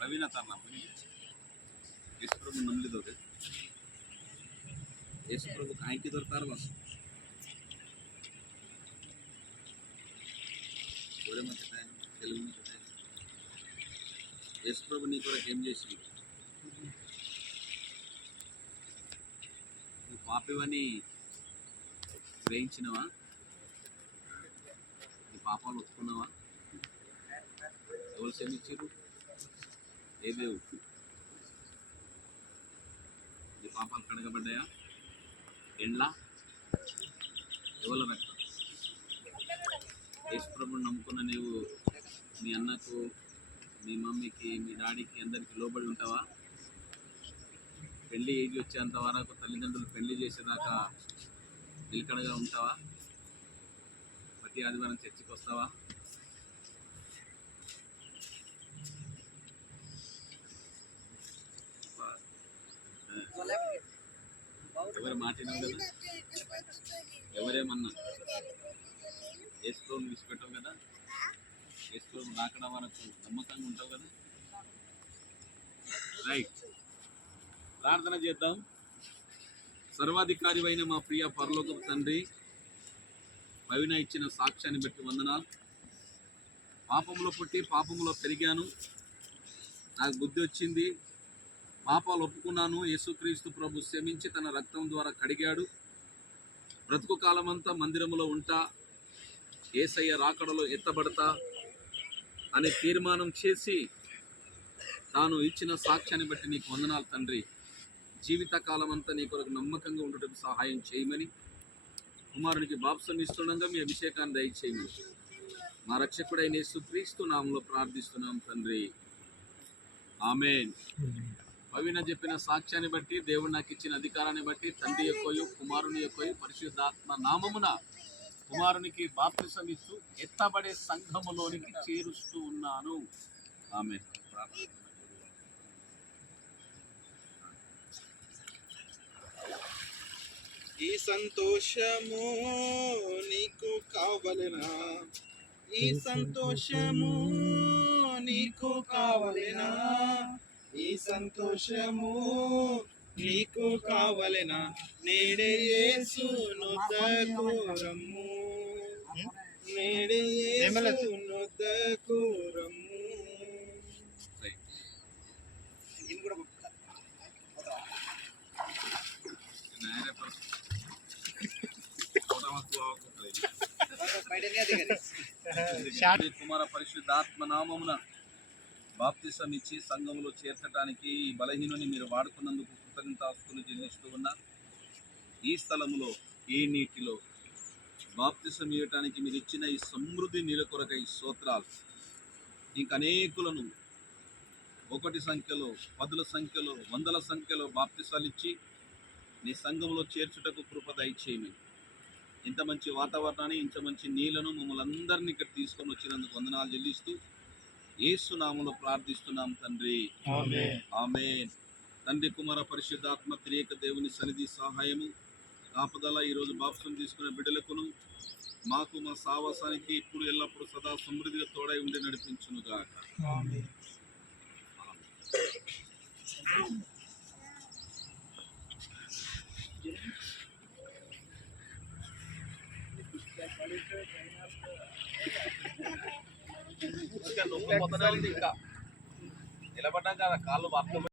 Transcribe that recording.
प्रवीण आता यीशु प्रभु ನಂಬಲಿದವ್ರೆ यीशु प्रभु ಕಾಯ್ಕಿದರ್ತಾರ ಬಸ್ ఒరే మతే తెలుగు మతే यीशु प्रभु నీ కొరకు ఏం చేసిండు నువ్వు పాపివని గ్రహించినవా నీ పాపాలు ఒప్పుకున్నావా ఎవరు క్షమించారు ఏ దేవుడు నీ పాపాలు కడగబడ్డాయా ఎండ్లా ఎవరు రక్తం యేసు ప్రభువుని నమ్ముకున్న నీవు మీ అన్నకు మీ మమ్మీకి మీ డాడీకి అందరికీ లోబడి ఉంటావా పెళ్లి ఏజ్ వచ్చేంత వరకు తల్లిదండ్రులు పెళ్లి చేసేదాకా నిలకడగా ఉంటావా ప్రతి ఆదివారం చర్చికి వస్తావా ఎవరు మాట్లాడినావు కదా ఎవరేమన్నా యేసు ప్రభువుని విడిచిపెట్టావు కదా యేసు ప్రభువు రాకడ వరకు నమ్మకంగా ఉంటావు కదా రైట్ ప్రార్థన చేద్దాం. సర్వాధికారి అయిన మా ప్రియ పరలోకపు తండ్రి, పవిన ఇచ్చిన సాక్ష్యాన్ని బట్టి వందనాలు. పాపంలో పుట్టి పాపంలో పెరిగాను, నాకు బుద్ధి వచ్చింది, పాపాలు ఒప్పుకున్నాను. యేసుక్రీస్తు ప్రభు క్షమించి తన రక్తం ద్వారా కడిగాడు. బ్రతుకు కాలమంతా మందిరంలో ఉంటా, యేసయ్య రాకడలో ఎత్తబడతా అనే తీర్మానం చేసి తాను ఇచ్చిన సాక్ష్యాన్ని బట్టి నీకు వందనాలు తండ్రి. జీవితకాలం అంతా నీ కొరకు నమ్మకంగా ఉండటం సహాయం చేయమని, కుమారునికి బాప్సం ఇస్తుండగా మీ అభిషేకాన్ని దయచేయమని మా రక్షకుడైన యేసుక్రీస్తు నామములో ప్రార్థిస్తున్నాం తండ్రి, ఆమేన్. పవిన చెప్పిన సాక్ష్యాన్ని బట్టి, దేవుడు నాకు ఇచ్చిన అధికారాన్ని బట్టి, తండ్రి యొక్కయు కుమారుని యొక్కయు పరిశుద్ధాత్మ నామమున కుమారునికి బాప్తిసం ఇస్తూ ఎత్తబడే సంఘములోనికి చేరుస్తూ ఉన్నాను. ఆమేన్. ఈ సంతోషము నీకు కావలెనా, ఈ సంతోషము నీకు కావలెనా, ఈ సంతోషము నీకు కావలెనా, నేడే యేసు నొద్దకు రమ్ము, నేడే యేసు నొద్దకు రమ్ము. కుమార పరిశుద్ధాత్మ నామమున బాప్తిసం ఇచ్చి సంఘములో చేర్చడానికి ఈ బలహీనుని మీరు వాడుకున్నందుకు కృతజ్ఞతాస్తులు చెల్లిస్తూ ఉన్నా. ఈ స్థలములో ఈ నీటిలో బాప్తిసం ఇవ్వటానికి మీరు ఇచ్చిన ఈ సమృద్ధి నీళ్ళ కొరకై స్తోత్రాలు. ఇంక అనేకులను ఒకటి సంఖ్యలో, పదుల సంఖ్యలో, వందల సంఖ్యలో బాప్తిసాలు ఇచ్చి నీ సంఘంలో చేర్చుటకు కృప దయచేయమని, ఇంత మంచి వాతావరణాన్ని, ఇంత మంచి నీళ్లను మమ్మల్ని అందరినీ ఇక్కడ తీసుకొని వచ్చినందుకు వందనాలు చెల్లిస్తూ యేసు నామములో ప్రార్థిస్తున్నాం తండ్రి, ఆమేన్. తండ్రి కుమార పరిశుద్ధాత్మ త్రియేక దేవుని సన్నిధి సహాయము కాపుదల ఈరోజు బాప్సం తీసుకునే బిడ్డలకును మాకు మా సావాసానికి ఇప్పుడు ఎల్లప్పుడూ సదా సమృద్ధిగా తోడై ఉండి నడిపించును గాక. ఇంకా నిలబడ్డాక కాళ్ళు